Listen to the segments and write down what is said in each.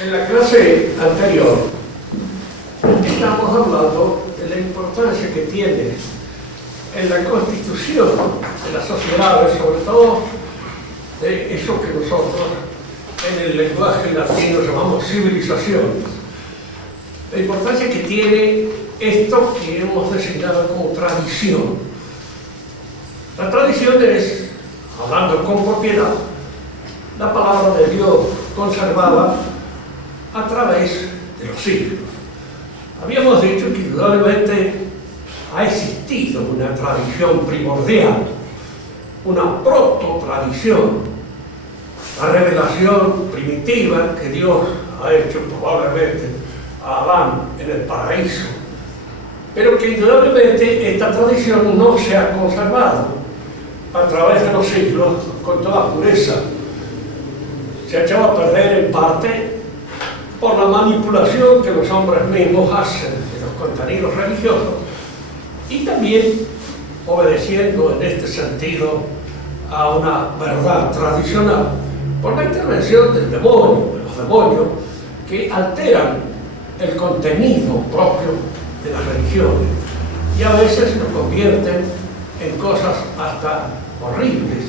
En la clase anterior estamos hablando de la importancia que tiene en la constitución de las sociedades, sobre todo de eso que nosotros en el lenguaje latino llamamos civilizaciones. La importancia que tiene esto que hemos designado como tradición. La tradición es, hablando con propiedad, la palabra de Dios conservada a través de los siglos. Habíamos dicho que indudablemente ha existido una tradición primordial, una proto-tradición, la revelación primitiva que Dios ha hecho probablemente a Adán en el paraíso, pero que indudablemente esta tradición no se ha conservado a través de los siglos con toda pureza. Se ha echado a perder en parte por la manipulación que los hombres mismos hacen de los contenidos religiosos y también obedeciendo en este sentido a una verdad tradicional por la intervención del demonio, de los demonios que alteran el contenido propio de las religiones y a veces lo convierten en cosas hasta horribles.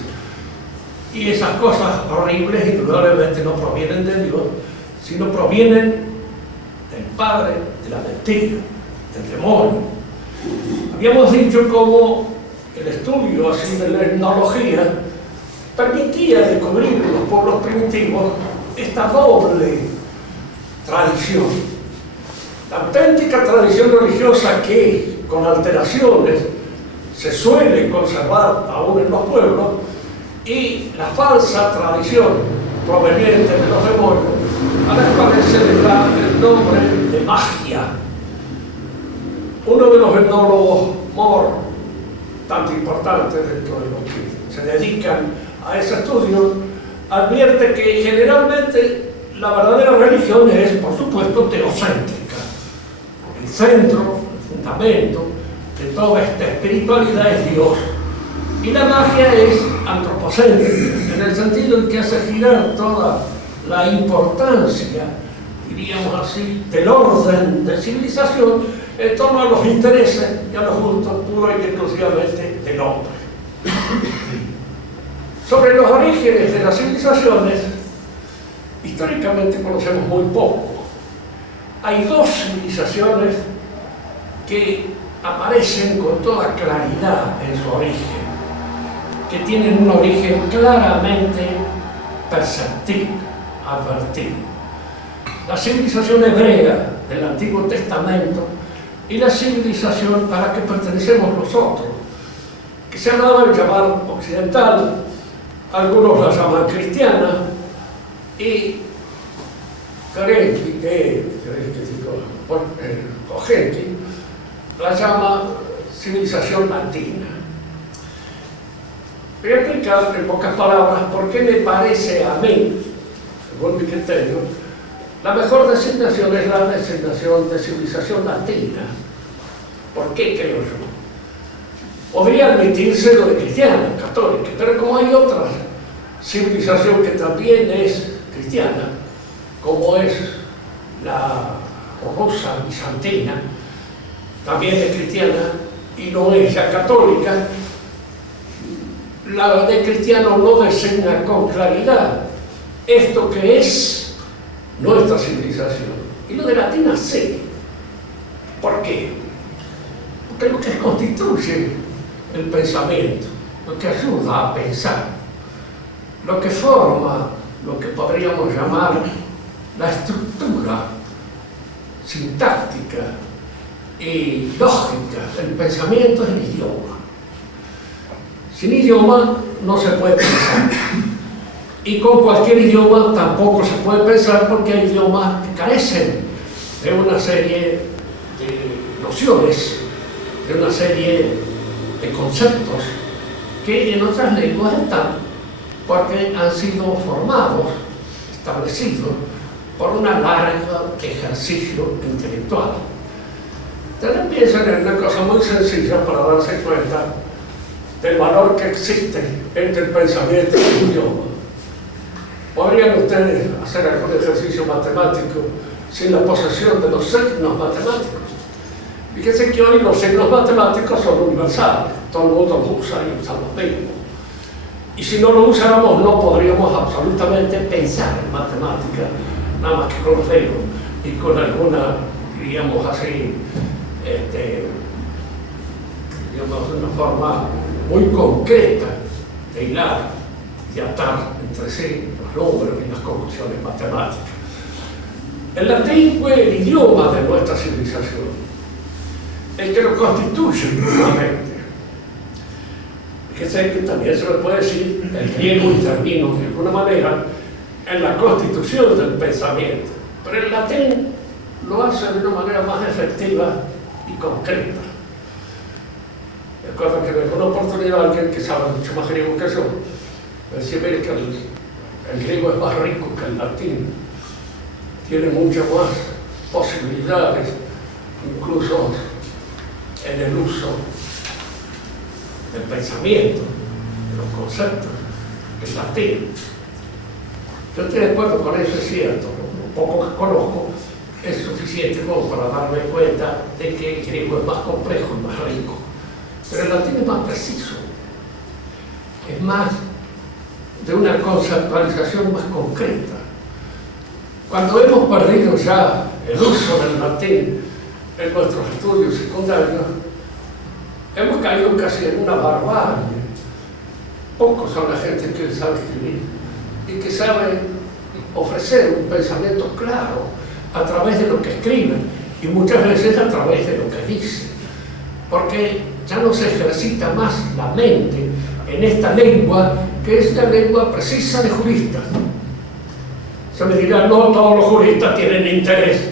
Y esas cosas horribles indudablemente no provienen de Dios, sino provienen del padre de la mentira, del demonio. Habíamos dicho cómo el estudio así de la etnología permitía descubrir en los pueblos primitivos esta doble tradición. La auténtica tradición religiosa que con alteraciones se suele conservar aún en los pueblos y la falsa tradición proveniente de los demonios a las cuales se les da el nombre de magia. Uno de los etnólogos tanto importantes dentro de los que se dedican a ese estudio, advierte que generalmente la verdadera religión es, por supuesto, teocéntrica. El centro, el fundamento de toda esta espiritualidad es Dios. Y la magia es antropocéntrica, en el sentido en que hace girar toda la importancia, diríamos así, del orden de civilización en torno a los intereses y a los gustos puros y exclusivamente del hombre. Sobre los orígenes de las civilizaciones, históricamente conocemos muy poco. Hay dos civilizaciones que aparecen con toda claridad en su origen, que tienen un origen claramente perceptible, advertible. La civilización hebrea del Antiguo Testamento y la civilización a la que pertenecemos nosotros, que se ha dado el llamar occidental, algunos la llaman cristiana, y Genki la llama civilización latina. Voy a explicar en pocas palabras por qué me parece a mí, según mi criterio, la mejor designación es la designación de civilización latina. ¿Por qué creo yo? Podría admitirse lo de cristiana, católica, pero como hay otra civilización que también es cristiana, como es la rusa bizantina, también es cristiana y no es ya católica, la de cristiano no designa con claridad esto que es nuestra civilización. Y lo de latina sí. ¿Por qué? Porque lo que constituye el pensamiento, lo que ayuda a pensar, lo que forma lo que podríamos llamar la estructura sintáctica y lógica del pensamiento es el idioma. Sin idioma no se puede pensar. Y con cualquier idioma tampoco se puede pensar porque hay idiomas que carecen de una serie de nociones, de una serie de conceptos que en otras lenguas están porque han sido formados, establecidos por un largo ejercicio intelectual. Ustedes piensan en una cosa muy sencilla para darse cuenta del valor que existe entre el pensamiento y el idioma. ¿Podrían ustedes hacer algún ejercicio matemático sin la posesión de los signos matemáticos? Fíjense que hoy los signos matemáticos son universales, todo el mundo los usa y usa los mismos. Y si no lo usáramos, no podríamos absolutamente pensar en matemática, nada más que con los dedos y con alguna, diríamos así, digamos, una forma muy concreta de hilar, de atar entre sí los números y las conclusiones matemáticas. El latín fue el idioma de nuestra civilización, el que lo constituye nuevamente. Fíjense que también se le puede decir, el griego intervino de alguna manera en la constitución del pensamiento, pero el latín lo hace de una manera más efectiva y concreta. Recuerdo que en alguna oportunidad alguien que sabe mucho más griego que yo me decía, mire, que el griego es más rico que el latín, tiene muchas más posibilidades, incluso en el uso del pensamiento, de los conceptos, el latín. Yo estoy de acuerdo con eso, es cierto, lo poco que conozco es suficiente como para darme cuenta de que el griego es más complejo y más rico. Pero el latín es más preciso, es más de una conceptualización más concreta. Cuando hemos perdido ya el uso del latín en nuestros estudios secundarios, hemos caído casi en una barbarie. Pocos son la gente que sabe escribir y que sabe ofrecer un pensamiento claro a través de lo que escribe y muchas veces a través de lo que dice, porque ya no se ejercita más la mente en esta lengua que es la lengua precisa de juristas. Se me dirá, no todos los juristas tienen interés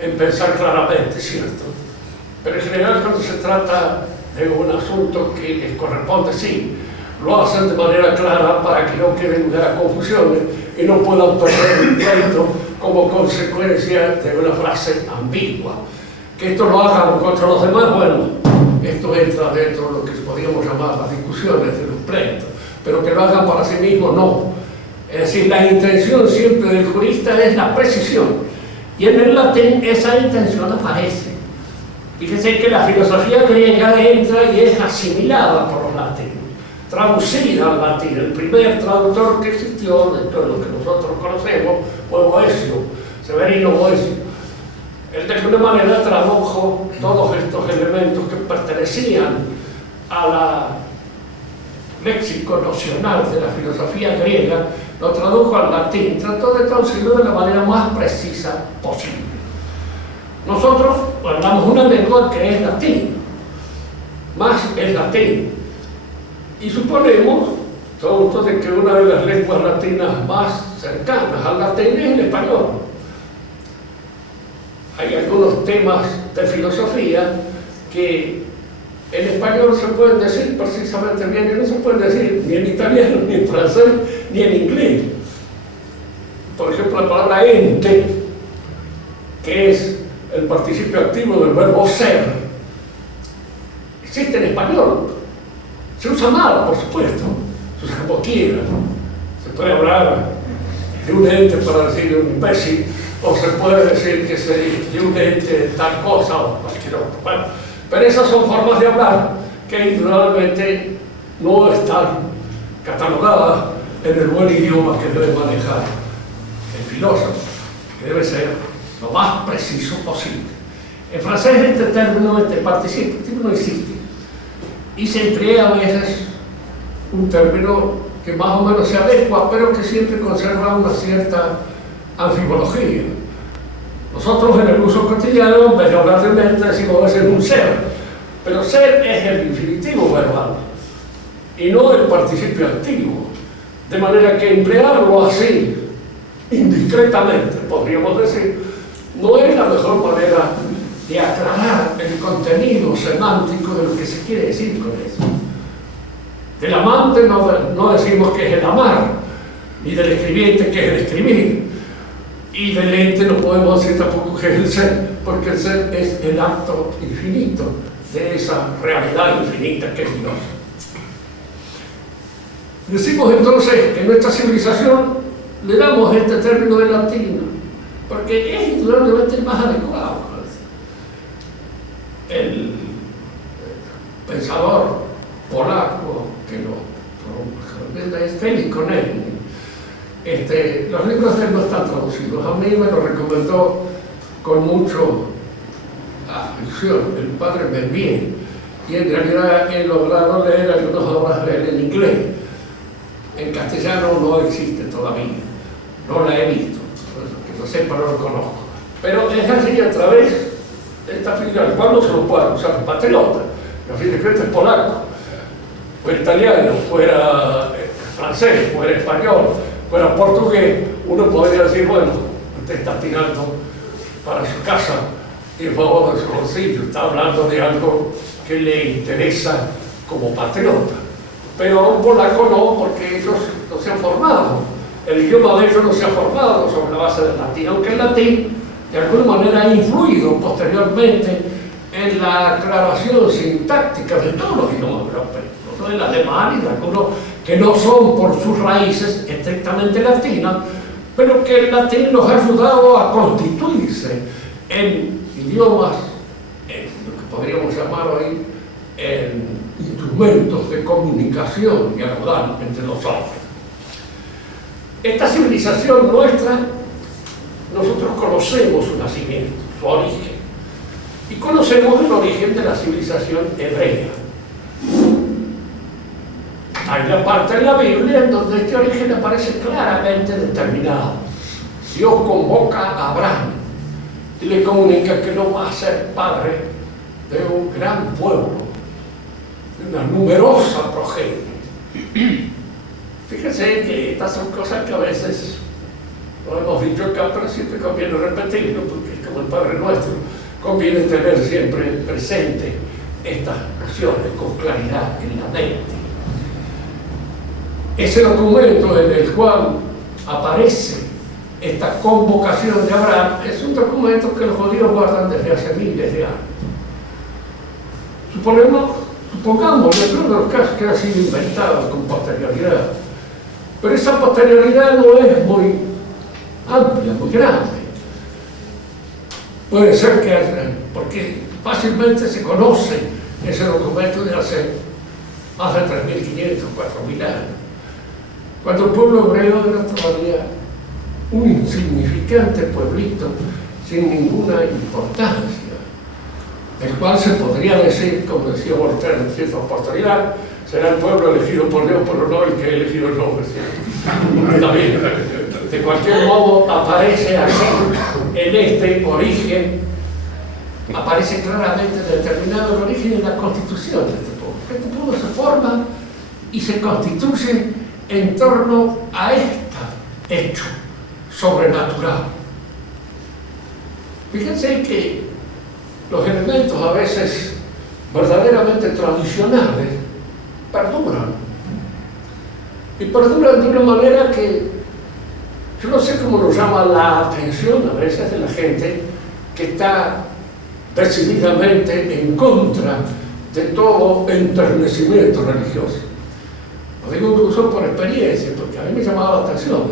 en pensar claramente, ¿cierto? Pero en general, cuando se trata de un asunto que les corresponde, sí, lo hacen de manera clara para que no quede lugar a confusiones y no puedan perder el pleito como consecuencia de una frase ambigua. Que esto lo hagan contra los demás, bueno, esto entra dentro de lo que podríamos llamar las discusiones de los pleitos, pero que lo hagan para sí mismos, no. Es decir, la intención siempre del jurista es la precisión, y en el latín esa intención aparece. Fíjense que la filosofía griega entra y es asimilada por los latinos, traducida al latín. El primer traductor que existió, dentro de lo que nosotros conocemos, fue Boecio, Severino Boecio. Él de alguna manera tradujo todos estos elementos que pertenecían a la léxico nocional de la filosofía griega, lo tradujo al latín, trató de traducirlo de la manera más precisa posible. Nosotros hablamos una lengua que es latín, más es latín, y suponemos todos de que una de las lenguas latinas más cercanas al latín es el español. Hay algunos temas de filosofía que en español se pueden decir precisamente bien y no se pueden decir ni en italiano, ni en francés, ni en inglés. Por ejemplo, la palabra ente, que es el participio activo del verbo ser, existe en español. Se usa mal, por supuesto, se usa como quiera. Se puede hablar de un ente para decir un imbécil, o se puede decir que se de un ente tal cosa o cualquier otro. Bueno, pero esas son formas de hablar que indudablemente no están catalogadas en el buen idioma que debe manejar el filósofo, que debe ser lo más preciso posible. En francés este término, este participio no existe, y se emplea a veces un término que más o menos se adecua, pero que siempre conserva una cierta anfibologia. Nosotros en el uso cotidiano, en vez de hablar de mente, decimos que es un ser, pero ser es el infinitivo verbal y no el participio activo, de manera que emplearlo así, indiscretamente, podríamos decir, no es la mejor manera de aclarar el contenido semántico de lo que se quiere decir con eso. Del amante no decimos que es el amar, ni del escribiente que es el escribir, y del ente no podemos decir tampoco que es el ser, porque el ser es el acto infinito de esa realidad infinita que es Dios. Decimos entonces que nuestra civilización le damos este término de latino? Porque es indudablemente el más adecuado. El pensador polaco que es Félix Konecny. Los libros de él no están traducidos. A mí me lo recomendó con mucho aflicción el padre Verbier, y en realidad he logrado leer algunas obras de él en inglés. En castellano no existe todavía, no la he visto, que no sepa, no lo conozco. Pero es así, a través de esta figura, el cual no se lo puede usar patriota, así de frente es polaco, fuera italiano, fuera francés, fuera español, fuera portugués, uno podría decir, bueno, usted está tirando para su casa en favor de su bolsillo, está hablando de algo que le interesa como patriota. Pero a un polaco no, porque ellos no se han formado, el idioma de ellos no se ha formado sobre la base del latín, aunque el latín de alguna manera ha influido posteriormente en la aclaración sintáctica de todos los idiomas europeos, no solo el alemán y algunos que no son por sus raíces estrictamente latinas, pero que el latín los ha ayudado a constituirse en idiomas, lo que podríamos llamar hoy, en instrumentos de comunicación dialogal entre los hombres. Esta civilización nuestra, nosotros conocemos su nacimiento, su origen, y conocemos el origen de la civilización hebrea. Hay una parte en la Biblia en donde este origen aparece claramente determinado. Dios convoca a Abraham y le comunica que no va a ser padre de un gran pueblo, de una numerosa progenie. Fíjense que estas son cosas que a veces lo hemos dicho acá, pero siempre conviene repetirlo, porque es como el Padre Nuestro, conviene tener siempre presente estas nociones con claridad en la mente. Ese documento en el cual aparece esta convocación de Abraham es un documento que los judíos guardan desde hace miles de años. Supongamos, en uno de los casos, que ha sido inventado con posterioridad, pero esa posterioridad no es muy amplia, muy grande. Puede ser que, porque fácilmente se conoce ese documento de hace más de 3.500, 4.000 años, cuando el pueblo hebreo era todavía un insignificante pueblito sin ninguna importancia, el cual se podría decir, como decía Voltaire en cierta oportunidad, será el pueblo elegido por Dios, pero no el que ha elegido el hombre. También, de cualquier modo, aparece aquí, en este origen, aparece claramente determinado el origen de la constitución de este pueblo. Este pueblo se forma y se constituye en torno a este hecho sobrenatural. Fíjense que los elementos a veces verdaderamente tradicionales perduran. Y perduran de una manera que yo no sé cómo lo llama la atención a veces de la gente que está decididamente en contra de todo enternecimiento religioso. Lo digo incluso por experiencia, porque a mí me llamaba la atención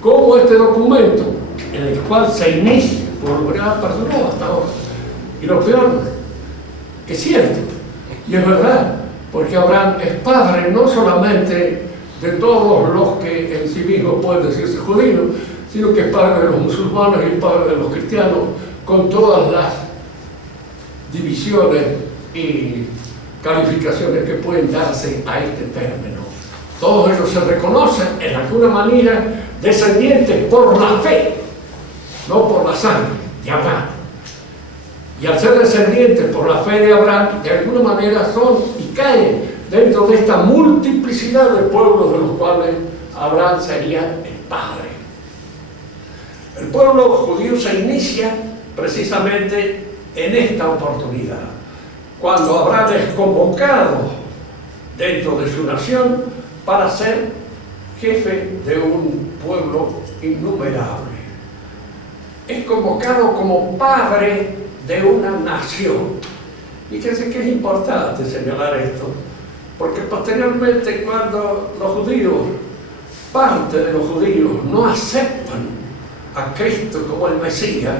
cómo este documento, en el cual se inicia, por lo general perdurado hasta ahora. Y lo peor, que es cierto, y es verdad, porque Abraham es padre no solamente de todos los que en sí mismos pueden decirse judíos, sino que es padre de los musulmanes y padre de los cristianos, con todas las divisiones y calificaciones que pueden darse a este término. Todos ellos se reconocen en alguna manera descendientes por la fe, no por la sangre de Abraham. Y al ser descendientes por la fe de Abraham, de alguna manera son y caen dentro de esta multiplicidad de pueblos de los cuales Abraham sería el padre. El pueblo judío se inicia precisamente en esta oportunidad, cuando Abraham es convocado dentro de su nación para ser jefe de un pueblo innumerable. Es convocado como padre de una nación. Fíjense que es importante señalar esto, porque posteriormente, cuando los judíos parte de los judíos no aceptan a Cristo como el Mesías,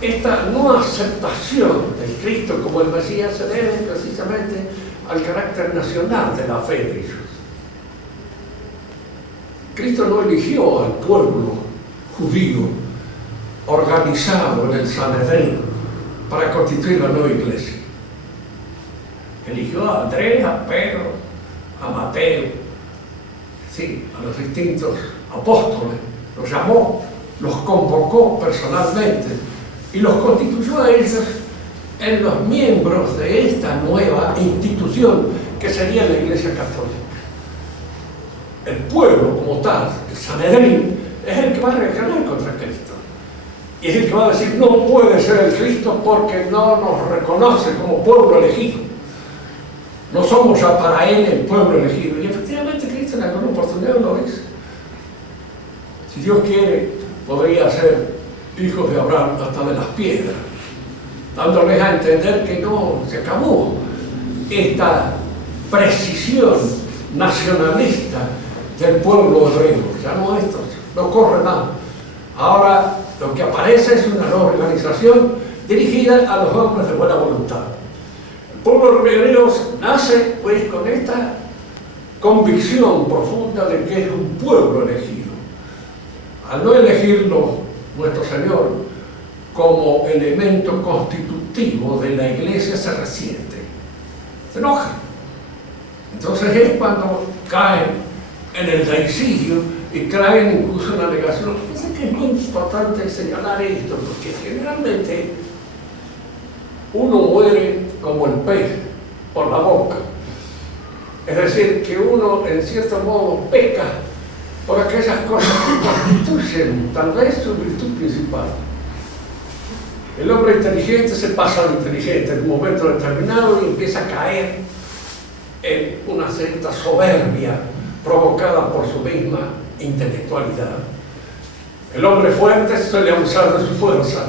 esta no aceptación de Cristo como el Mesías se debe precisamente al carácter nacional de la fe de ellos. Cristo no eligió al pueblo judío organizado en el Sanedrín para constituir la nueva iglesia. Eligió a Andrés, a Pedro, a Mateo, sí, a los distintos apóstoles, los llamó, los convocó personalmente y los constituyó a ellos en los miembros de esta nueva institución que sería la Iglesia Católica. El pueblo como tal, el Sanedrín, es el que va a reclamar contra Cristo. Y es el que va a decir, no puede ser el Cristo porque no nos reconoce como pueblo elegido. No somos ya para él el pueblo elegido. Y efectivamente Cristo en alguna oportunidad lo dice. Si Dios quiere, podría ser hijos de Abraham hasta de las piedras, dándoles a entender que no se acabó esta precisión nacionalista del pueblo hebreo. Ya no esto, no corre nada. Ahora lo que aparece es una nueva organización dirigida a los hombres de buena voluntad. El pueblo hebreo nace pues con esta convicción profunda de que es un pueblo elegido. Al no elegirlo nuestro Señor como elemento constitutivo de la iglesia, se resiente, se enoja. Entonces es cuando caen en el deicidio y caen incluso en la negación. Fíjense que es muy importante señalar esto, porque generalmente uno muere como el pez por la boca. Es decir, que uno en cierto modo peca por aquellas cosas que constituyen tal vez su virtud principal. El hombre inteligente se pasa al inteligente en un momento determinado y empieza a caer en una cierta soberbia provocada por su misma intelectualidad. El hombre fuerte suele abusar de su fuerza,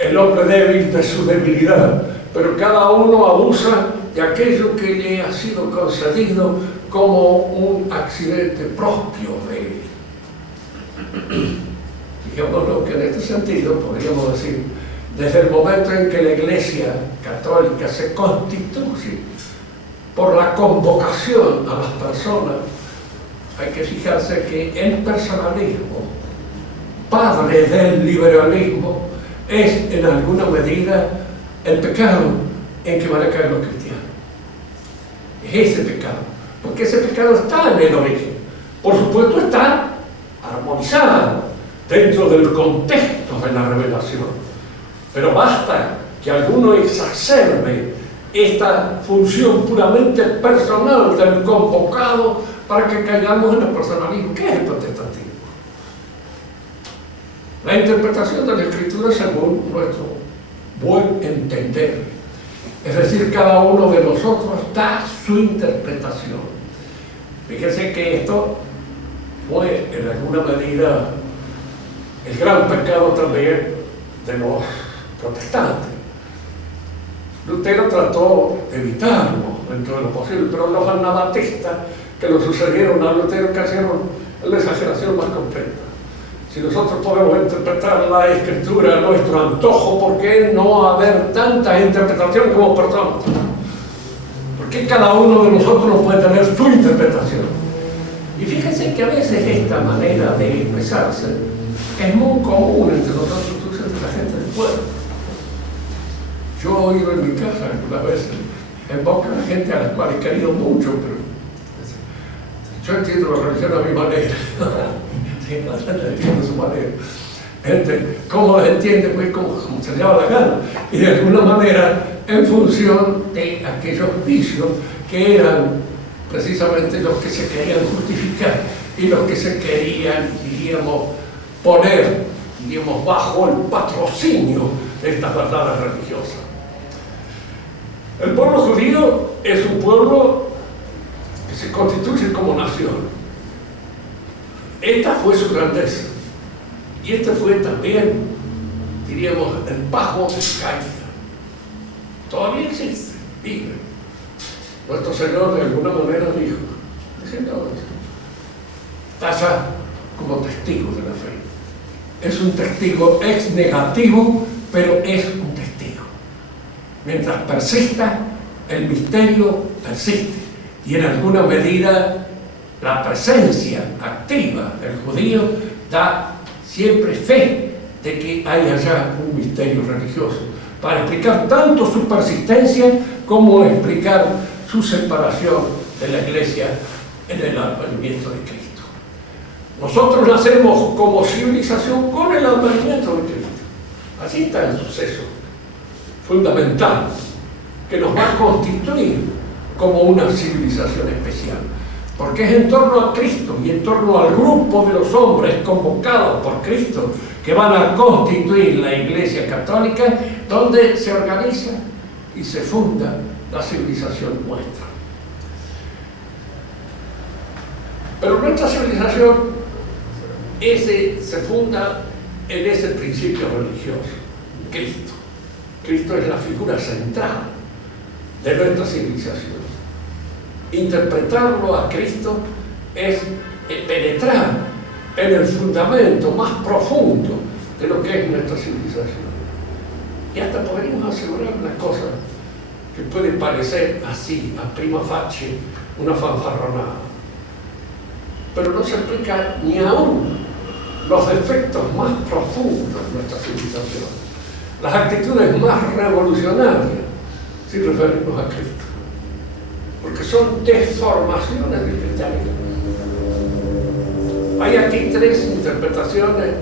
el hombre débil de su debilidad, pero cada uno abusa de aquello que le ha sido concedido como un accidente propio de él. Fijémonos que en este sentido podríamos decir, desde el momento en que la Iglesia Católica se constituye por la convocación a las personas, hay que fijarse que el personalismo, padre del liberalismo, es en alguna medida el pecado en que van a caer los cristianos. Es ese pecado, porque ese pecado está en el origen. Por supuesto está armonizado dentro del contexto de la revelación, pero basta que alguno exacerbe esta función puramente personal del convocado para que caigamos en el personalismo. ¿Qué es el protestantismo? La interpretación de la Escritura según nuestro buen entender. Es decir, cada uno de nosotros da su interpretación. Fíjense que esto fue en alguna medida el gran pecado también de los protestantes. Lutero trató de evitarlo dentro de lo posible, pero los anabatistas que lo sucedieron a Lutero cayeron en la exageración más completa. Si nosotros podemos interpretar la Escritura a nuestro antojo, ¿por qué no haber tanta interpretación como personas? ¿Por qué cada uno de nosotros no puede tener su interpretación? Y fíjense que a veces esta manera de expresarse es muy común entre nosotros, entre la gente del pueblo. Yo he oído en mi casa algunas veces en boca de gente a la cual he querido mucho, pero yo entiendo la religión a mi manera. Sí, la gente entiende a su manera. Gente, ¿cómo la entiende? Pues como se le daba la gana. Y de alguna manera, en función de aquellos vicios que eran precisamente los que se querían justificar y los que se querían, diríamos, poner, diríamos, bajo el patrocinio de estas verdades religiosas. El pueblo judío es un pueblo que se constituye como nación. Esta fue su grandeza. Y este fue también, diríamos, el bajo de su caída. Todavía existe, vive. Nuestro Señor de alguna manera dijo, tasa como testigo de la fe. Es un testigo, es negativo, pero es un testigo. Mientras persista, el misterio persiste. Y en alguna medida, la presencia activa del judío da siempre fe de que hay allá un misterio religioso, para explicar tanto su persistencia como explicar su separación de la Iglesia en el advenimiento de Cristo. Nosotros nacemos como civilización con el advenimiento de Cristo. Así está el suceso fundamental que nos va a constituir como una civilización especial, porque es en torno a Cristo y en torno al grupo de los hombres convocados por Cristo que van a constituir la Iglesia Católica, donde se organiza y se funda la civilización nuestra. Pero nuestra civilización se funda en ese principio religioso, Cristo. Cristo es la figura central de nuestra civilización. Interpretarlo a Cristo es penetrar en el fundamento más profundo de lo que es nuestra civilización. Y hasta podríamos asegurar una cosa que puede parecer así, a prima facie, una fanfarronada, pero no se explica ni aún los defectos más profundos de nuestra civilización, las actitudes más revolucionarias, si referimos a Cristo, porque son deformaciones del cristianismo. Hay aquí tres interpretaciones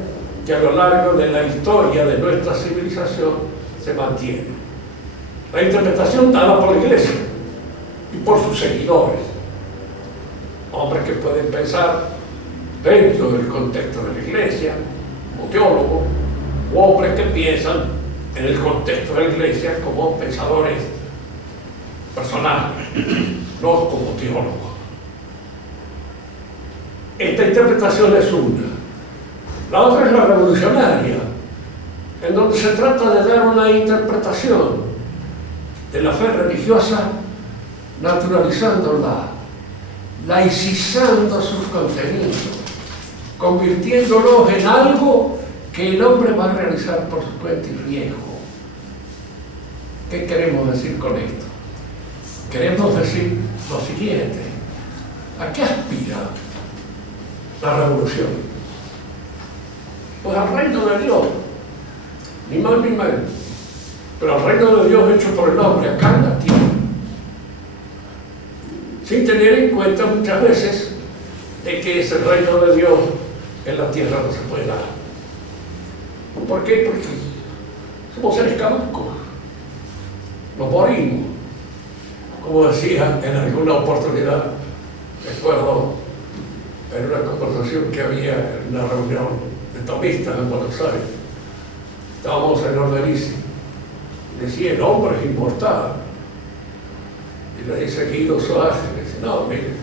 que a lo largo de la historia de nuestra civilización se mantienen. La interpretación dada por la Iglesia y por sus seguidores, hombres que pueden pensar dentro del contexto de la Iglesia, como teólogos, o hombres que piensan en el contexto de la Iglesia como pensadores personales, no como teólogos. Esta interpretación es una. La otra es la revolucionaria, en donde se trata de dar una interpretación de la fe religiosa, naturalizándola, laicizando sus contenidos, convirtiéndolos en algo que el hombre va a realizar por su cuenta y riesgo. ¿Qué queremos decir con esto? Queremos decir lo siguiente: ¿a qué aspira la revolución? Pues al reino de Dios, ni más ni menos, pero al reino de Dios hecho por el hombre acá en la tierra, sin tener en cuenta muchas veces de que ese reino de Dios en la tierra no se puede dar. ¿Por qué? Porque somos seres caducos, nos morimos. Como decía en alguna oportunidad, recuerdo en una conversación que había en una reunión de tomistas en Buenos Aires, estábamos en Orderici, decía: el hombre es inmortal. Y le dice Guido Soares, le dice: no, mire,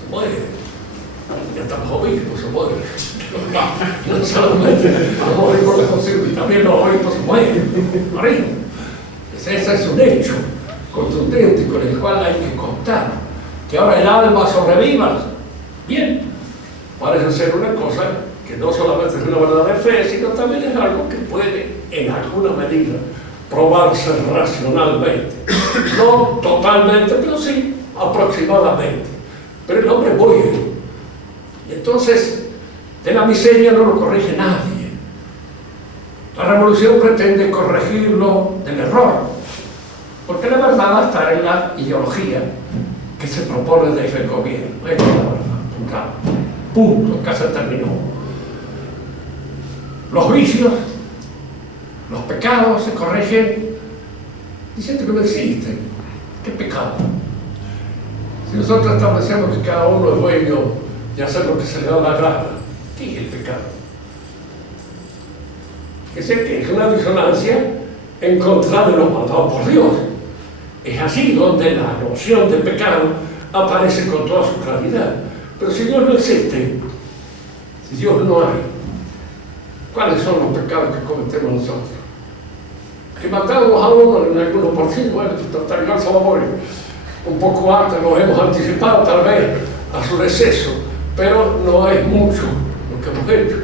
se muere. Ya estamos obispos, se muere. No solamente los obispos les consiguen, también los obispos se mueren, morimos. Ese es un hecho contundente con el cual hay que contar. Que ahora el alma sobreviva, bien, parece ser una cosa que no solamente es una verdad de fe, sino también es algo que puede, en alguna medida, probarse racionalmente. No totalmente, pero sí aproximadamente. Pero el hombre muere. Y entonces, de la miseria no lo corrige nadie. La revolución pretende corregirlo del error, porque la verdad va a estar en la ideología que se propone desde el gobierno. Esa es la verdad, punto, acá se terminó. Los vicios, los pecados se corrigen diciendo que no existen. ¿Qué pecado? Si nosotros establecemos que cada uno es dueño de hacer lo que se le da la gana, ¿qué es el pecado? Que sé que es una disonancia en contra de lo mandado por Dios. Es así donde la noción de pecado aparece con toda su claridad. Pero si Dios no existe, si Dios no hay, ¿cuáles son los pecados que cometemos nosotros? Que matamos a uno en algunos por sí, bueno, tal se va a morir. Un poco antes nos hemos anticipado tal vez a su deceso, pero no es mucho lo que hemos hecho.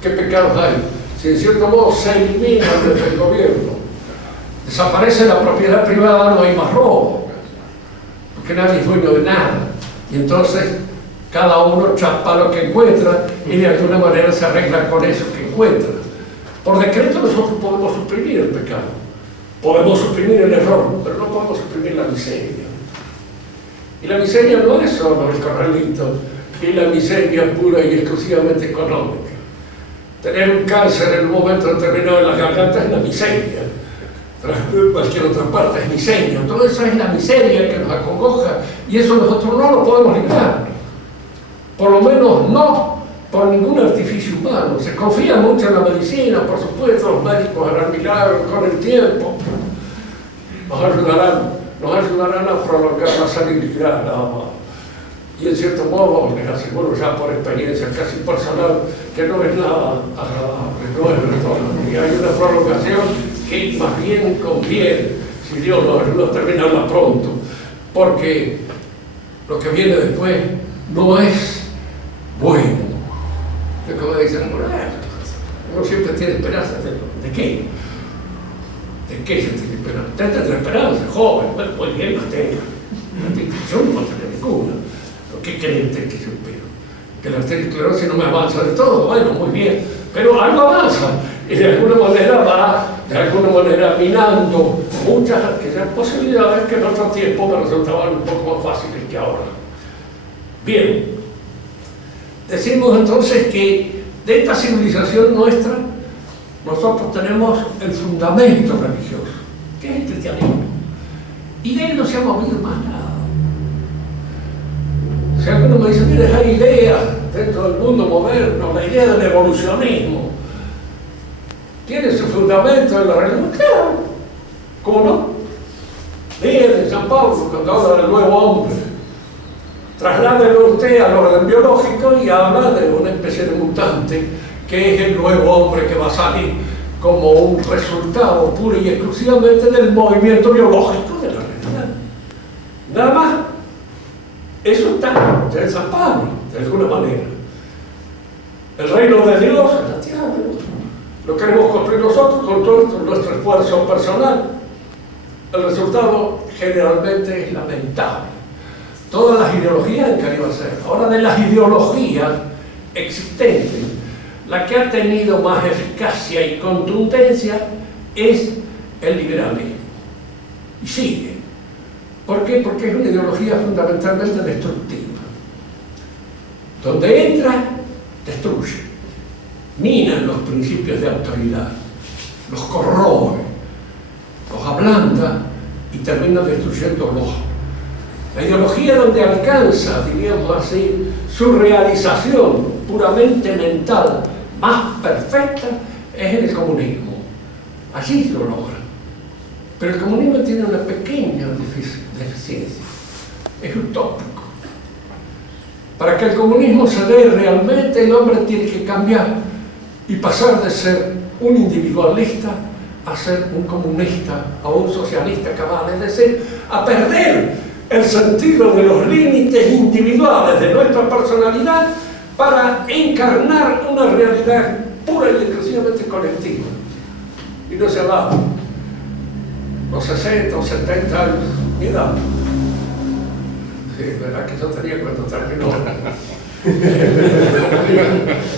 ¿Qué pecados hay? Si en cierto modo se eliminan desde el gobierno, desaparece la propiedad privada, no hay más robo, porque nadie es dueño de nada, y entonces cada uno chapa lo que encuentra y de alguna manera se arregla con eso que encuentra. Por decreto nosotros podemos suprimir el pecado, podemos suprimir el error, pero no podemos suprimir la miseria. Y la miseria no es solo el corralito y la miseria pura y exclusivamente económica. Tener un cáncer en un momento determinado en la garganta es la miseria. Cualquier otra parte es miseria. Todo eso es la miseria que nos acongoja y eso nosotros no lo podemos liberar. Por lo menos no por ningún artificio humano. Se confía mucho en la medicina, por supuesto, los médicos harán milagros con el tiempo. Nos ayudarán a prolongar la salubridad, nada más. Y en cierto modo, les aseguro ya por experiencia casi personal, que no es nada agradable, no es retorno. Y hay una prolongación que más bien conviene, si Dios nos ayuda a terminarla pronto, porque lo que viene después no es bueno. Es como dicen, uno siempre tiene esperanza. ¿De qué? ¿De qué se tiene esperanza? Usted tendrá esperanza, joven, bueno, muy bien, las tenga. Yo no puedo tener ninguna. ¿Qué creen ustedes que yo espero? Que la arteriosclerosis no me avanza de todo, bueno, muy bien, pero algo avanza y de alguna manera va, minando muchas aquellas posibilidades que en otro tiempo me resultaban un poco más fáciles que ahora. Bien, decimos entonces que de esta civilización nuestra nosotros tenemos el fundamento religioso, que es el cristianismo, y de él no se ha movido más nada. Si alguno me dice, mire, hay ideas dentro del mundo moderno, la idea del evolucionismo, ¿tiene su fundamento en la religión? Claro, ¿cómo no? Miren, en San Pablo, cuando habla del nuevo hombre, trasládelo usted al orden biológico y habla de una especie de mutante que es el nuevo hombre que va a salir como un resultado puro y exclusivamente del movimiento biológico de la realidad. Nada más. Eso está en San Pablo, de alguna manera. El reino de Dios es la tierra. Lo queremos construir nosotros con todo nuestro esfuerzo personal. El resultado generalmente es lamentable. Todas las ideologías han querido hacer. Ahora, de las ideologías existentes, la que ha tenido más eficacia y contundencia es el liberalismo. Y sigue. ¿Por qué? Porque es una ideología fundamentalmente destructiva. Donde entra, destruye. Mina los principios de autoridad, los corroe, los ablanda y termina destruyéndolos. La ideología donde alcanza, diríamos así, su realización puramente mental más perfecta es en el comunismo. Allí lo logra. Pero el comunismo tiene una pequeña deficiencia. Es utópico. Para que el comunismo se dé realmente, el hombre tiene que cambiar y pasar de ser un individualista a ser un comunista o un socialista cabal, es decir, a perder el sentido de los límites individuales de nuestra personalidad para encarnar una realidad pura y exclusivamente colectiva. Y no se va los 60 o 70 años, mi edad. Sí, verdad que yo tenía cuando terminó.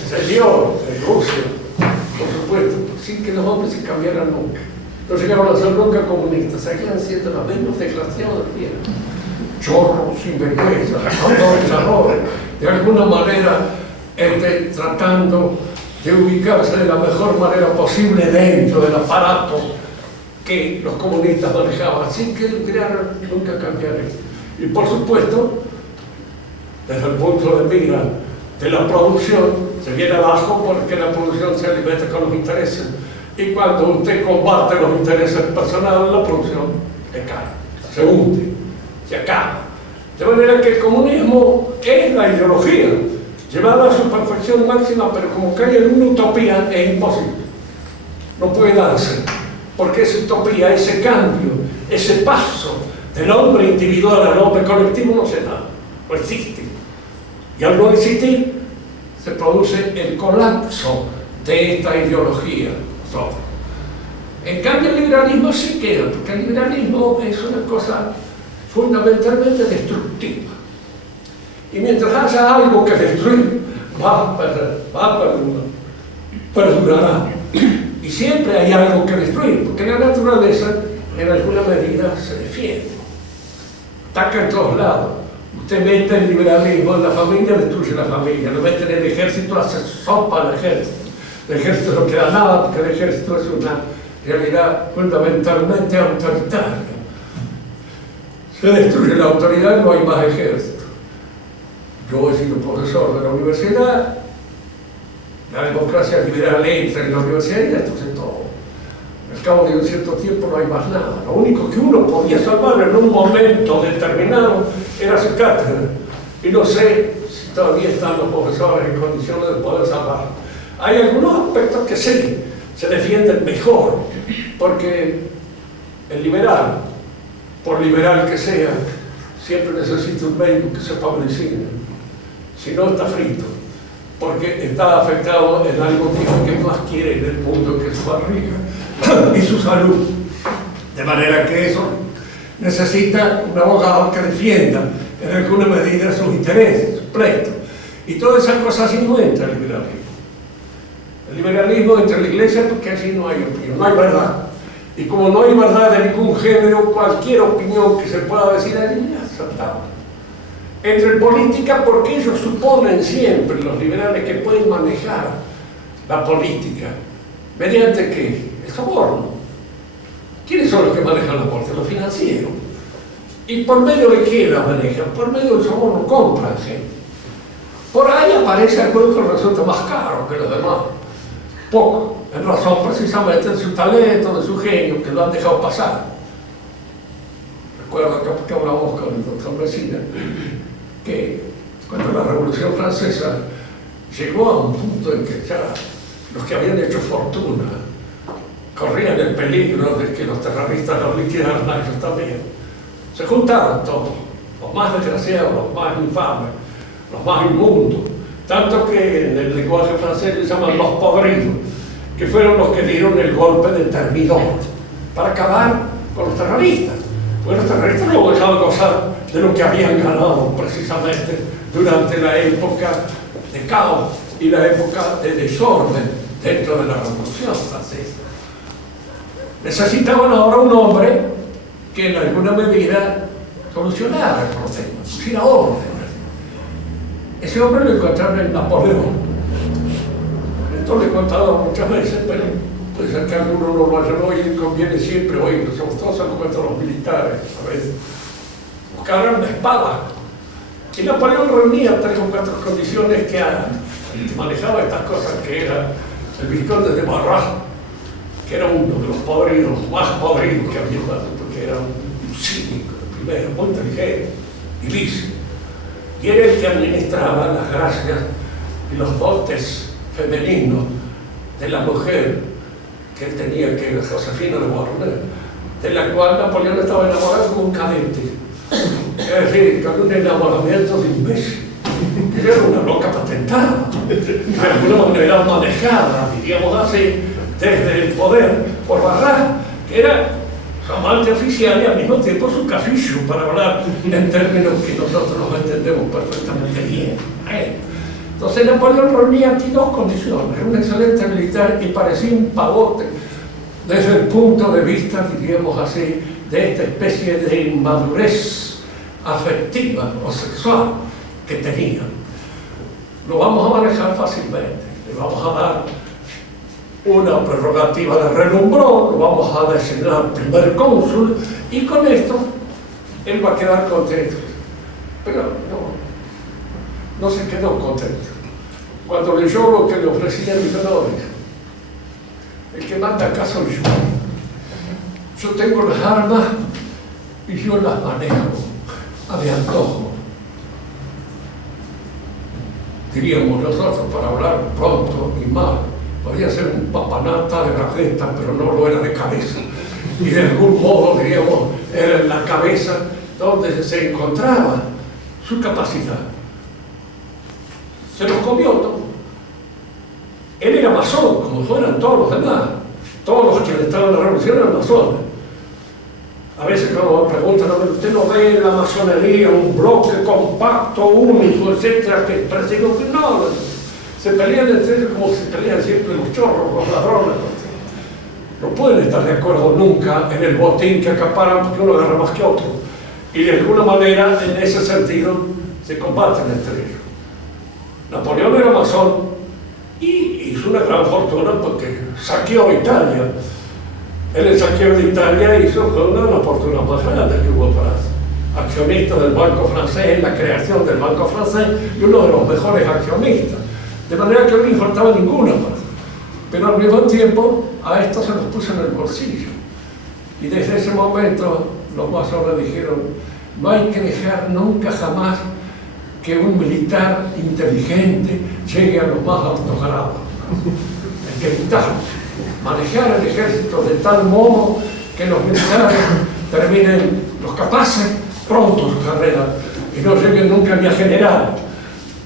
Se dio en Rusia, por supuesto, sin que los hombres se cambiaran nunca. No llegaron a ser nunca comunistas, seguían siendo los mismos desgraciados del día. Chorros, sinvergüenza, aprovechadores, de alguna manera tratando de ubicarse de la mejor manera posible dentro del aparato que los comunistas manejaban, sin que lograran nunca cambiar esto. Y por supuesto, desde el punto de vista de la producción, se viene abajo porque la producción se alimenta con los intereses. Y cuando usted combate los intereses personales, la producción decae, se hunde, se acaba. De manera que el comunismo es la ideología llevada a su perfección máxima, pero como cae en una utopía, es imposible. No puede darse, porque esa utopía, ese cambio, ese paso del hombre individual al hombre colectivo no se da, no existe. Y al no existir, se produce el colapso de esta ideología. En cambio, el liberalismo sí queda, porque el liberalismo es una cosa fundamentalmente destructiva. Y mientras haya algo que destruir, perdurará. Y siempre hay algo que destruir, porque la naturaleza en alguna medida se defiende. Ataca en todos lados. Usted mete el liberalismo en la familia, destruye la familia. Lo mete en el ejército, hace sopa al ejército. El ejército no queda nada, porque el ejército es una realidad fundamentalmente autoritaria. Se destruye la autoridad y no hay más ejército. Yo he sido profesor de la universidad. La democracia liberal entra en la universidad y destruye todo. Al cabo de un cierto tiempo no hay más nada. Lo único que uno podía salvar en un momento determinado era su cátedra. Y no sé si todavía están los profesores en condiciones de poder salvar. Hay algunos aspectos que sí, se defienden mejor, porque el liberal, por liberal que sea, siempre necesita un médico que sepa medicina. Si no, está frito, porque está afectado en algo que más quiere en el mundo, que es su barriga y su salud. De manera que eso necesita un abogado que defienda en alguna medida sus intereses, sus pleitos. Y todas esas cosas sí no entra el liberalismo. El liberalismo entra en la iglesia porque así no hay opinión, no hay verdad. Y como no hay verdad de ningún género, cualquier opinión que se pueda decir allí es aceptable. Entra en política porque ellos suponen siempre, los liberales, que pueden manejar la política. ¿Mediante qué? El soborno. ¿Quiénes son los que manejan la política? Los financieros. ¿Y por medio de qué la manejan? Por medio del soborno compran gente. Por ahí aparece algo que resulta más caro que los demás. Poco, en razón precisamente de su talento, de su genio, que lo han dejado pasar. Recuerdo que hablamos con el doctor Messina, que cuando la Revolución Francesa llegó a un punto en que ya los que habían hecho fortuna corrían el peligro de que los terroristas los liquidaran a ellos también. Se juntaron todos, los más desgraciados, los más infames, los más inmundos, tanto que en el lenguaje francés les llaman los podridos, que fueron los que dieron el golpe de termidor para acabar con los terroristas. Pues los terroristas no dejaban gozar de lo que habían ganado precisamente durante la época de caos y la época de desorden dentro de la Revolución Francesa. Necesitaban ahora un hombre que en alguna medida solucionara el problema, pusiera orden. Ese hombre lo encontraron en Napoleón. Esto lo he contado muchas veces, pero puede ser que alguno no lo haya oído y conviene siempre oírlo, sobre todo se encuentran los militares, a veces. Buscaron una espada. Y Napoleón reunía 3 o 4 condiciones que manejaba estas cosas, que era el vizconde de Barras, que era uno de los podridos, más podridos que había, porque era un cínico, primero, muy inteligente y listo. Y era el que administraba las gracias y los dotes femeninos de la mujer que él tenía, que era Josefina de Beauharnais, de la cual Napoleón estaba enamorado como un cadete. Es decir, con un enamoramiento de imbécil. Ella era una loca patentada, de alguna manera manejada, diríamos así, desde el poder por Barras, que era su amante oficial y al mismo tiempo su caficho, para hablar en términos que nosotros nos entendemos perfectamente bien. Entonces Napoleón reunía aquí 2 condiciones: era un excelente militar y parecía un pavote desde el punto de vista, diríamos así, de esta especie de inmadurez afectiva o sexual que tenía. Lo vamos a manejar fácilmente, le vamos a dar una prerrogativa de relumbrón, lo vamos a designar primer cónsul y con esto él va a quedar contento. Pero no se quedó contento. Cuando leyó lo que le ofrecía el Victoria, el que manda acá soy yo. Yo tengo las armas y yo las manejo a mi antojo. Diríamos nosotros, para hablar pronto y mal, podía ser un papanata de rajeta, pero no lo era de cabeza. Y de algún modo, diríamos, era en la cabeza donde se encontraba su capacidad. se los comió todo. Él era masón, como fueran todos los demás. Todos los que estaban en la revolución eran masones. A veces cuando me preguntan, ¿usted no ve en la masonería un bloque compacto, único, etcétera, que parece que no? Se pelean entre ellos como se pelean siempre los chorros, los ladrones. No pueden estar de acuerdo nunca en el botín que acaparan porque uno agarra más que otro. Y de alguna manera, en ese sentido, se combaten entre ellos. Napoleón era masón y hizo una gran fortuna porque saqueó Italia. En el saqueo de Italia hizo una de las fortunas más grandes que hubo para accionista del Banco Francés, en la creación del Banco Francés, y uno de los mejores accionistas. De manera que no le faltaba ninguna más. Pero al mismo tiempo, a esto se los puso en el bolsillo. Y desde ese momento, los masones dijeron, no hay que dejar nunca jamás que un militar inteligente llegue a los más altos grados. Hay que evitarlo. Manejar el ejército de tal modo que los militares terminen los capaces pronto su carrera y no lleguen nunca ni a general,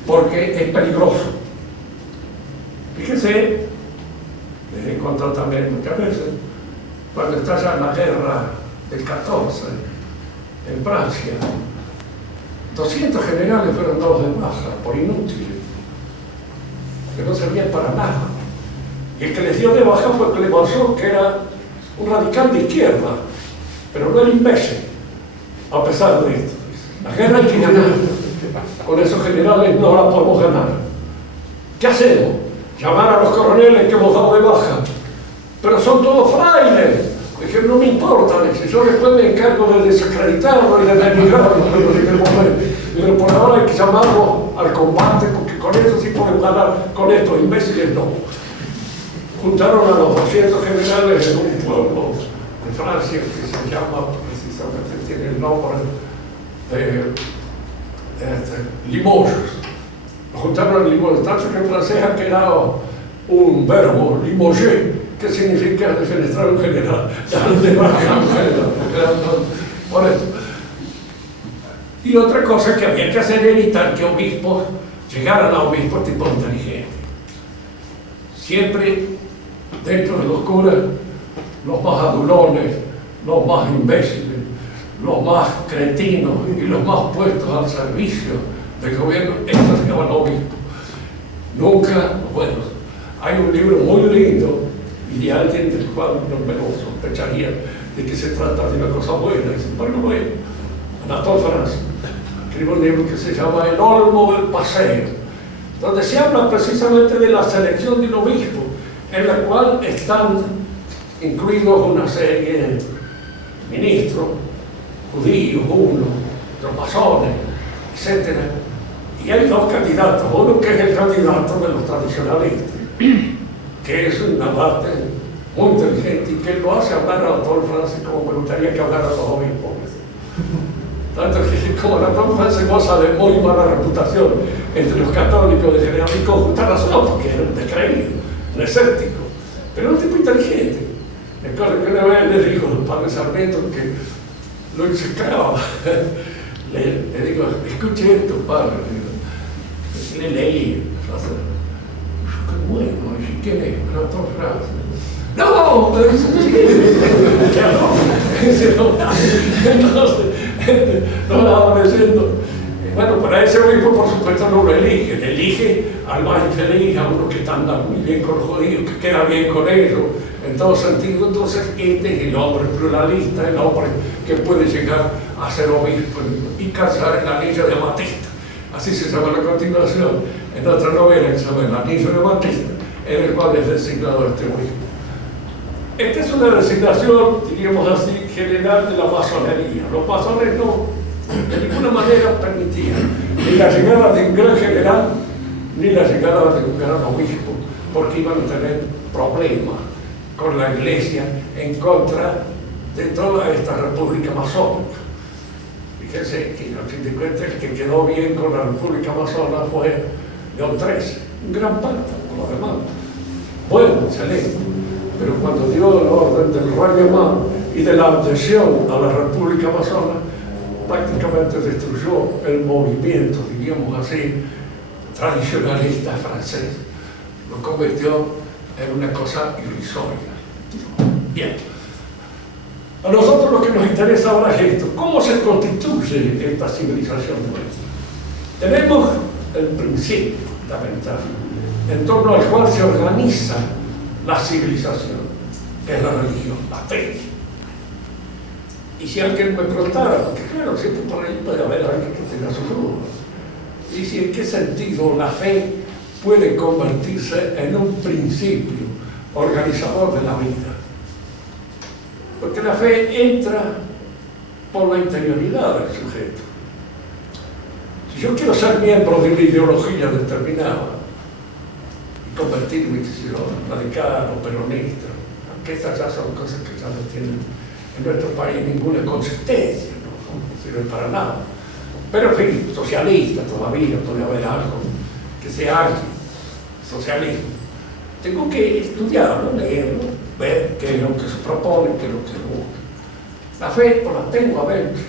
porque es peligroso. Fíjense, les he contado también muchas veces, cuando estalla la guerra del 14 en Francia, 200 generales fueron dados de baja por inútiles, que no servían para nada. Y el que les dio de baja fue Clemenceau, que era un radical de izquierda, pero no era imbécil, a pesar de esto. La guerra hay que ganar. Con esos generales no la podemos ganar. ¿Qué hacemos? Llamar a los coroneles que hemos dado de baja. Pero son todos frailes. Dije, no me importa, yo después me encargo de desacreditarlo y de denigrarlo. Pero por ahora hay que llamarlo al combate, porque con eso sí podemos ganar, con estos imbéciles no. Juntaron a los 200 generales en un pueblo de Francia que se llama, precisamente tiene el nombre de Limoges. Lo juntaron en Limoges, tanto que en francés ha quedado un verbo, limoger, que significa defenestrar a un general, darle baja a un general. Por eso. Y otra cosa que había que hacer era evitar que obispos llegaran a obispos tipo inteligentes. Siempre dentro de los curas, los más adulones, los más imbéciles, los más cretinos y los más puestos al servicio del gobierno, estos se llaman obispos. Nunca, bueno, hay un libro muy lindo y de alguien del cual no me lo sospecharía de que se trata de una cosa buena, y sin embargo no es. Anatole France escribe un libro que se llama El Olmo del Paseo, donde se habla precisamente de la selección de un obispo, en la cual están incluidos una serie de ministros, judíos, uno, los masones, etc. Y hay dos candidatos, uno que es el candidato de los tradicionalistas, que es un abate muy inteligente y que lo hace hablar a Anatole France como me gustaría que hablara a los obispos. Tanto que como Anatole France goza de muy mala reputación entre los católicos de general y con justa razón, porque era un descreído, un escéptico, pero un tipo inteligente. Me acuerdo que una vez le dijo al padre Sarmiento que lo insecaba. Le digo, escuche esto, padre. Le leí. Qué bueno, ¿y quién es? Anatole France. No, me dice, entonces, no la van diciendo. Bueno, para ese obispo, por supuesto, no lo eligen. Elige al más infeliz, a uno que está andando muy bien con los judíos, que queda bien con ellos, en todo sentido. Entonces, este es el hombre pluralista, el hombre que puede llegar a ser obispo y calzar el anillo de amatista. Así se llama la continuación en otra novela que se llama El anillo de amatista, en el cual es designado este obispo. Esta es una designación, diríamos así, general de la masonería. Los masones no, de ninguna manera permitían ni la llegada de un gran general, ni la llegada de un gran obispo, porque iban a tener problemas con la Iglesia en contra de toda esta república masónica. Fíjense que al fin de cuentas el que quedó bien con la república masónica fue León XIII, un gran pacto con los demás. Bueno, excelente. Pero cuando dio la orden del Règlement y de la adhesión a la República Masona, prácticamente destruyó el movimiento, diríamos así, tradicionalista francés, lo convirtió en una cosa irrisoria. Bien, a nosotros lo que nos interesa ahora es esto: ¿cómo se constituye esta civilización nuestra? Tenemos el principio fundamental en torno al cual se organiza la civilización, que es la religión, la fe. Y si alguien me preguntara, porque claro, siempre por ahí puede haber alguien que tenga sus dudas, y si en qué sentido la fe puede convertirse en un principio organizador de la vida. Porque la fe entra por la interioridad del sujeto. Si yo quiero ser miembro de una ideología determinada y convertirme, qué sé yo, radical o peronista, aunque estas ya son cosas que ya no tienen en nuestro país ninguna consistencia, no sirven para nada. Pero en fin, socialista todavía, puede haber algo que sea socialismo. Tengo que estudiarlo, leerlo, ver qué es lo que se propone, qué es lo que se busca. La fe pues la tengo adentro,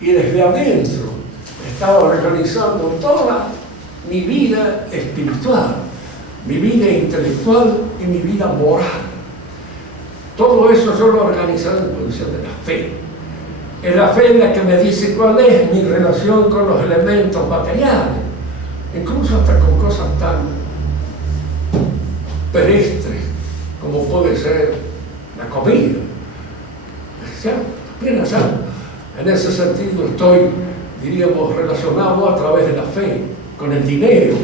y desde adentro estaba organizando toda mi vida espiritual, mi vida intelectual y mi vida moral. Todo eso yo lo organizo en función de la fe. Es la fe la que me dice cuál es mi relación con los elementos materiales, incluso hasta con cosas tan perestres como puede ser la comida. Bien allá, en ese sentido estoy, diríamos, relacionado a través de la fe, con el dinero,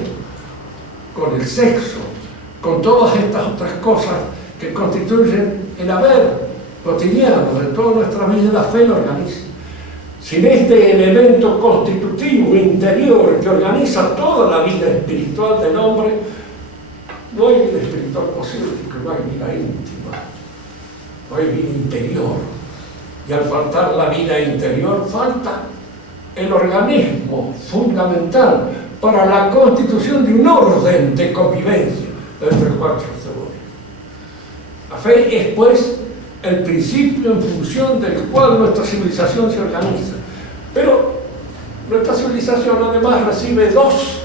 con el sexo, con todas estas otras cosas que constituyen el haber cotidiano de toda nuestra vida. La fe lo organiza. Sin este elemento constitutivo interior que organiza toda la vida espiritual del hombre, no hay vida espiritual posible, porque no hay vida íntima, no hay vida interior. Y al faltar la vida interior, falta el organismo fundamental para la constitución de un orden de convivencia entre cuatro cebolas. La fe es, pues, el principio en función del cual nuestra civilización se organiza. Pero nuestra civilización además recibe dos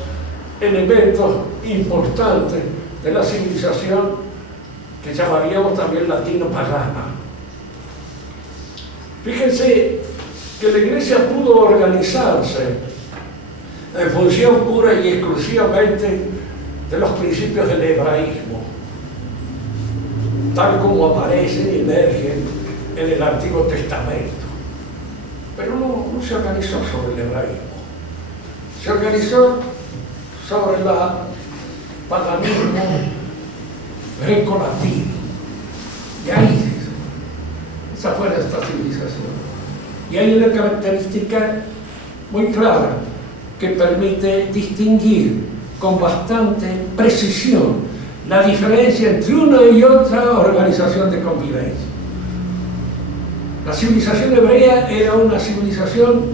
elementos importantes de la civilización que llamaríamos también latino-pagana. Fíjense que la Iglesia pudo organizarse en función pura y exclusivamente de los principios del hebraísmo, tal como aparecen y emergen en el Antiguo Testamento. Pero no se organizó sobre el hebraísmo, se organizó sobre el paganismo greco-latino. Y ahí esa fue nuestra civilización. Y hay una característica muy clara que permite distinguir con bastante precisión la diferencia entre una y otra organización de convivencia. La civilización hebrea era una civilización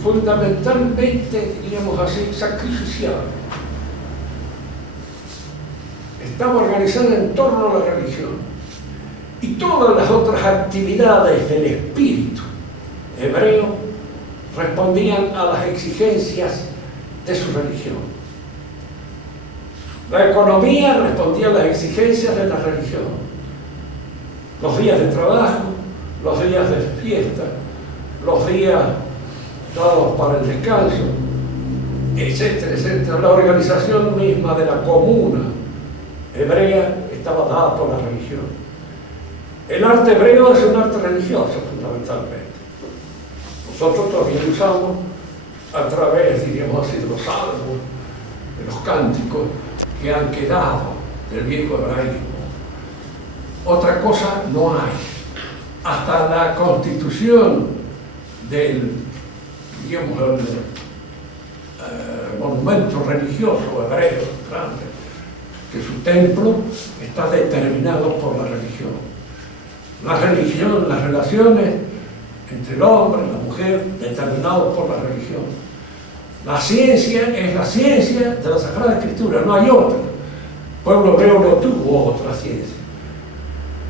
fundamentalmente, diríamos así, sacrificial. Estaba organizada en torno a la religión. Y todas las otras actividades del espíritu hebreo respondían a las exigencias de su religión. La economía respondía a las exigencias de la religión. Los días de trabajo, los días de fiesta, los días dados para el descanso, etcétera, etcétera. La organización misma de la comuna hebrea estaba dada por la religión. El arte hebreo es un arte religioso, fundamentalmente. Nosotros todavía lo usamos a través, diríamos así, de los salmos, de los cánticos que han quedado del viejo hebraísmo. Otra cosa no hay. Hasta la constitución del, digamos, monumento religioso hebreo grande, que su templo está determinado por la religión. La religión, las relaciones entre el hombre y la mujer, determinados por la religión. La ciencia es la ciencia de la Sagrada Escritura, no hay otra. El pueblo hebreo no tuvo otra ciencia.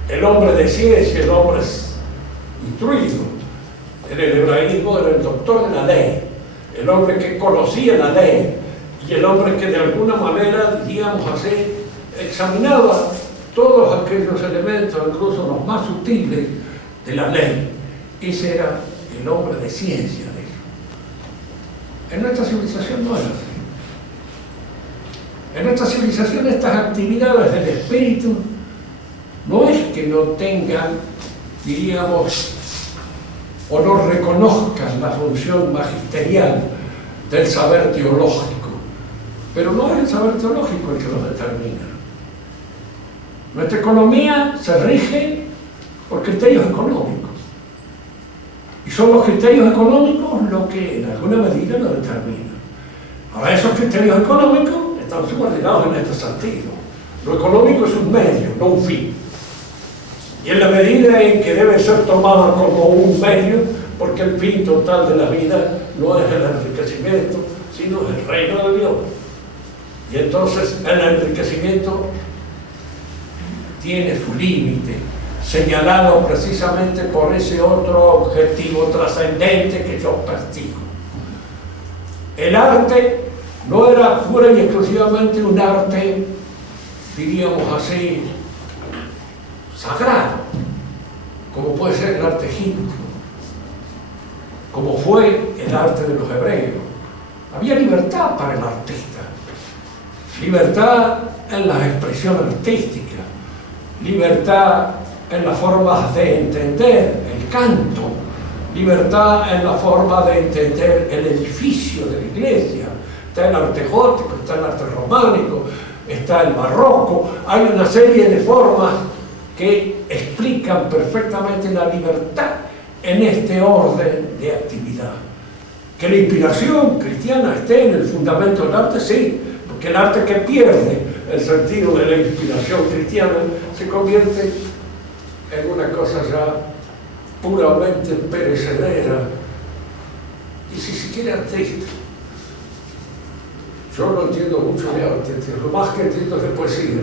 El hombre de ciencia, el hombre instruido, en el hebraísmo era el doctor de la ley, el hombre que conocía la ley, y el hombre que de alguna manera, diríamos así, examinaba todos aquellos elementos, incluso los más sutiles, de la ley. Ese era el hombre de ciencia de ello. En nuestra civilización no es así. En nuestra civilización estas actividades del espíritu no es que no tengan, diríamos, o no reconozcan la función magisterial del saber teológico, pero no es el saber teológico el que lo determina. Nuestra economía se rige por criterios económicos, y son los criterios económicos los que en alguna medida lo determinan. Ahora, esos criterios económicos están subordinados en este sentido. Lo económico es un medio, no un fin. Y en la medida en que debe ser tomada como un medio, porque el fin total de la vida no es el enriquecimiento, sino el reino de Dios. Y entonces el enriquecimiento tiene su límite, señalado precisamente por ese otro objetivo trascendente que yo persigo. El arte no era pura y exclusivamente un arte, diríamos así, sagrado, como puede ser el arte egipcio, como fue el arte de los hebreos. Había libertad para el artista, libertad en la expresión artística, libertad en las formas de entender el canto, libertad en la forma de entender el edificio de la iglesia. Está el arte gótico, está el arte románico, está el barroco. Hay una serie de formas que explican perfectamente la libertad en este orden de actividad. Que la inspiración cristiana esté en el fundamento del arte, sí, porque el arte que pierde el sentido de la inspiración cristiana se convierte en una cosa ya puramente perecedera y si se quiere artista. Yo no entiendo mucho de arte, lo más que entiendo es de poesía,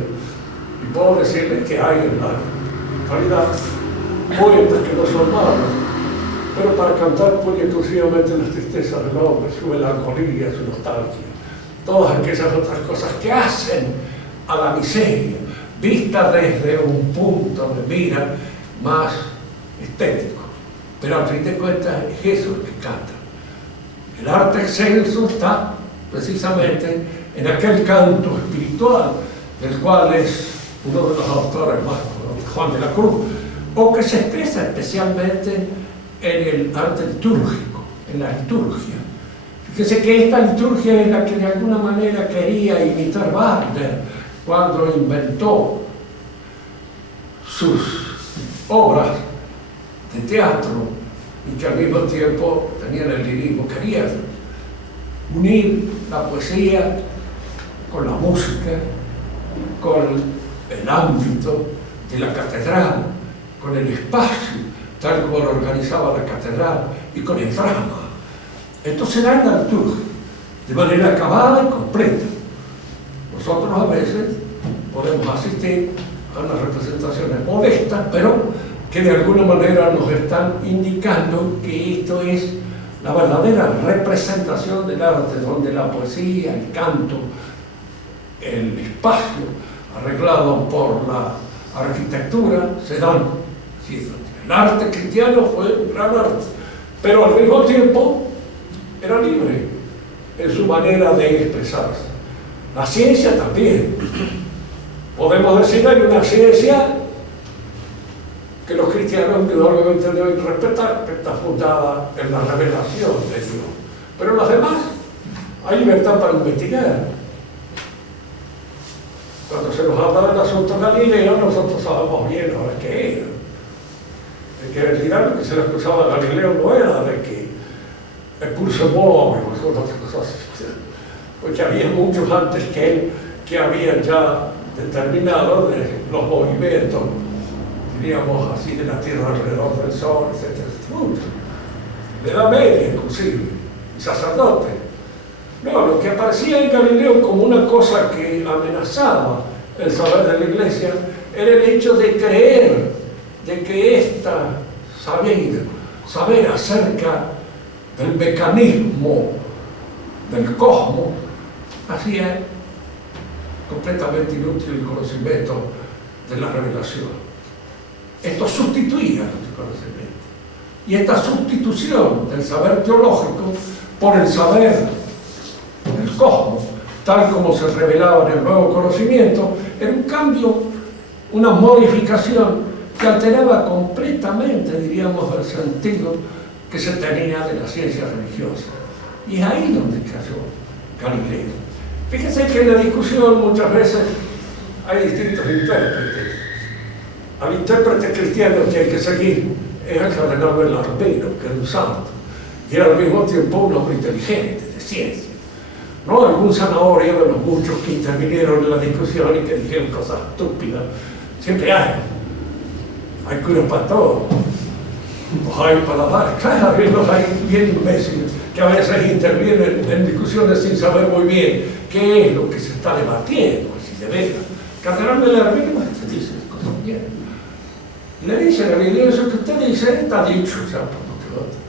y puedo decirles que hay en la actualidad poetas que no son malos, pero para cantar pura y exclusivamente las tristezas del hombre, su melancolía, su nostalgia, todas aquellas otras cosas que hacen a la miseria, vista desde un punto de mira más estético. Pero al fin de cuentas es eso lo que canta. El arte excelso está precisamente en aquel canto espiritual del cual es uno de los autores más conocidos, Juan de la Cruz, o que se expresa especialmente en el arte litúrgico, en la liturgia. Fíjese que esta liturgia es la que de alguna manera quería imitar Wagner cuando inventó sus obras de teatro y que al mismo tiempo tenían el lirismo. Quería unir la poesía con la música, con el ámbito de la catedral, con el espacio, tal como lo organizaba la catedral, y con el drama. Esto se da en la liturgia, de manera acabada y completa. Nosotros a veces podemos asistir a unas representaciones modestas, pero que de alguna manera nos están indicando que esto es la verdadera representación del arte, donde la poesía, el canto, el espacio arreglado por la arquitectura se dan. El arte cristiano fue un gran arte, pero al mismo tiempo era libre en su manera de expresarse. La ciencia también. Podemos decir que hay una ciencia que los cristianos indudablemente deben respetar, que está fundada en la revelación de Dios. Pero las demás, hay libertad para investigar. Cuando se nos habla del asunto Galileo, nosotros sabemos bien ahora qué era. De que en realidad lo que se le acusaba a Galileo no era de que el pulso móvil o otras cosas, porque había muchos antes que él que habían ya determinado de los movimientos, diríamos así, de la Tierra alrededor del Sol, etc. Mucho. De la Media, inclusive, y sacerdotes. No, lo que aparecía en Galileo como una cosa que amenazaba el saber de la Iglesia era el hecho de creer de que esta saber acerca del mecanismo del cosmos hacía completamente inútil el conocimiento de la revelación. Esto sustituía el conocimiento. Y esta sustitución del saber teológico por el saber del cosmos, tal como se revelaba en el nuevo conocimiento, era un cambio, una modificación que alteraba completamente, diríamos, el sentido que se tenía de la ciencia religiosa. Y es ahí donde cayó Galileo. Fíjense que en la discusión muchas veces hay distintos intérpretes. Al intérprete cristiano que hay que seguir es el cardenal Bellarmino, que es un santo, y al mismo tiempo un hombre inteligente, de ciencia. No algún zanahoria de los muchos que intervinieron en la discusión y que dijeron cosas estúpidas. Siempre hay. Hay curas para todo. Los hay para dar. Claro, los hay bien imbéciles que a veces intervienen en discusiones sin saber muy bien qué es lo que se está debatiendo, si de veras. Cardenal Bellarmino te dice cosas bien. Y le dice a Galileo, eso que usted dice está dicho ya por lo que otro.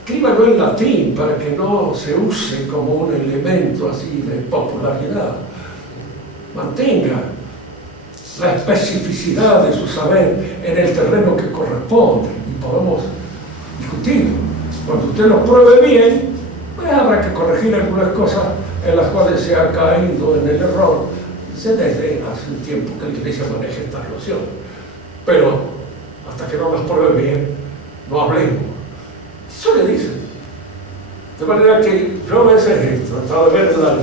Escríbalo en latín para que no se use como un elemento así de popularidad. Mantenga la especificidad de su saber en el terreno que corresponde y podemos discutirlo. Cuando usted lo pruebe bien, pues habrá que corregir algunas cosas en las cuales se ha caído en el error. Desde hace un tiempo que la Iglesia maneja esta noción. Pero hasta que no las pruebe bien, no hablemos. Eso le dicen. De manera que yo a veces he tratado de ver la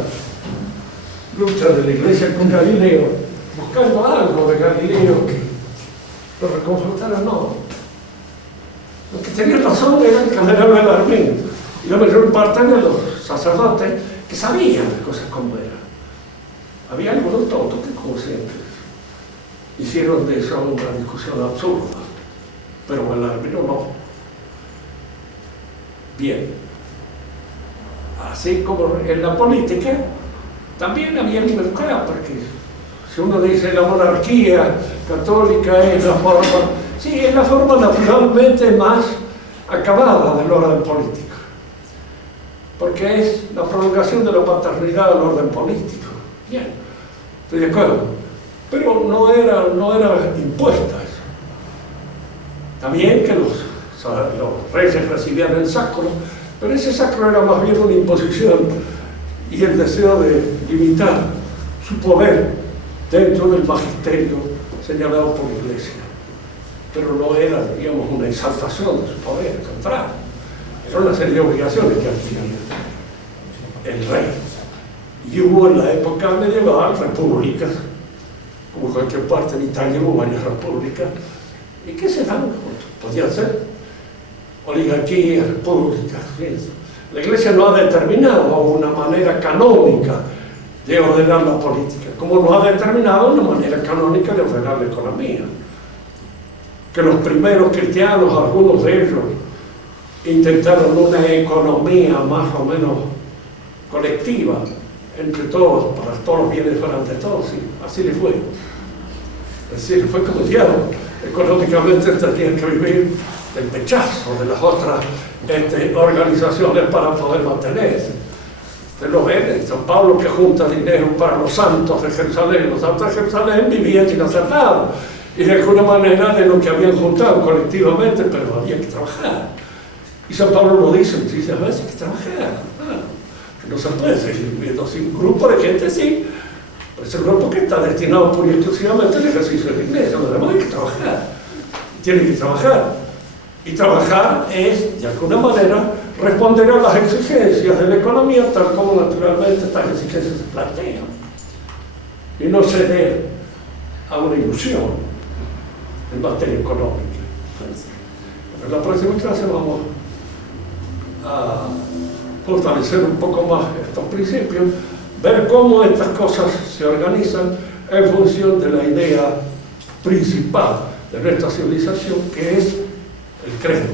lucha de la Iglesia con Galileo, buscando algo de Galileo que lo reconfortara. No. Los que tenían razón era el cardenal Bellarmino y la mayor parte de los sacerdotes que sabían las cosas como eran. Había algunos tontos que, como siempre, hicieron de eso una discusión absurda, pero Bellarmino no. Bien. Así como en la política, también había libertad, porque si uno dice la monarquía católica es la forma, sí, es la forma naturalmente más acabada del orden político, porque es la prolongación de la paternidad del orden político. Bien, estoy de acuerdo, pero no era impuesta eso. También que los reyes recibían el sacro, pero ese sacro era más bien una imposición y el deseo de limitar su poder dentro del magisterio señalado por la Iglesia. Pero no era, digamos, una exaltación de su poder, al contrario. Era una serie de obligaciones que adquiría el rey. Y hubo en la época medieval repúblicas, como en cualquier parte de Italia hubo varias repúblicas, y que se dan, podían ser oligarquías, repúblicas. La Iglesia no ha determinado una manera canónica de ordenar la política, como no ha determinado una manera canónica de ordenar la economía. Que los primeros cristianos, algunos de ellos, intentaron una economía más o menos colectiva, entre todos, para todos los bienes durante todos, sí, así le fue. Así le fue como diablo. Económicamente tenían que vivir del pechazo de las otras organizaciones para poder mantenerse. Ustedes lo ven en San Pablo, que junta dinero para los santos de Jerusalén. Los santos de Jerusalén vivían sin hacer nada, y de alguna manera de lo que habían juntado colectivamente, pero había que trabajar. Y San Pablo lo dice, a veces hay que trabajar, que no se puede seguir viviendo sin un grupo de gente, sí, pero es un grupo que está destinado pura y exclusivamente al ejercicio de la Iglesia. Los demás hay que trabajar, tienen que trabajar. Y trabajar es, de alguna manera, responder a las exigencias de la economía, tal como naturalmente estas exigencias se plantean. Y no ceder a una ilusión en materia económica. En la próxima clase vamos a fortalecer un poco más estos principios, ver cómo estas cosas se organizan en función de la idea principal de nuestra civilización, que es el credo.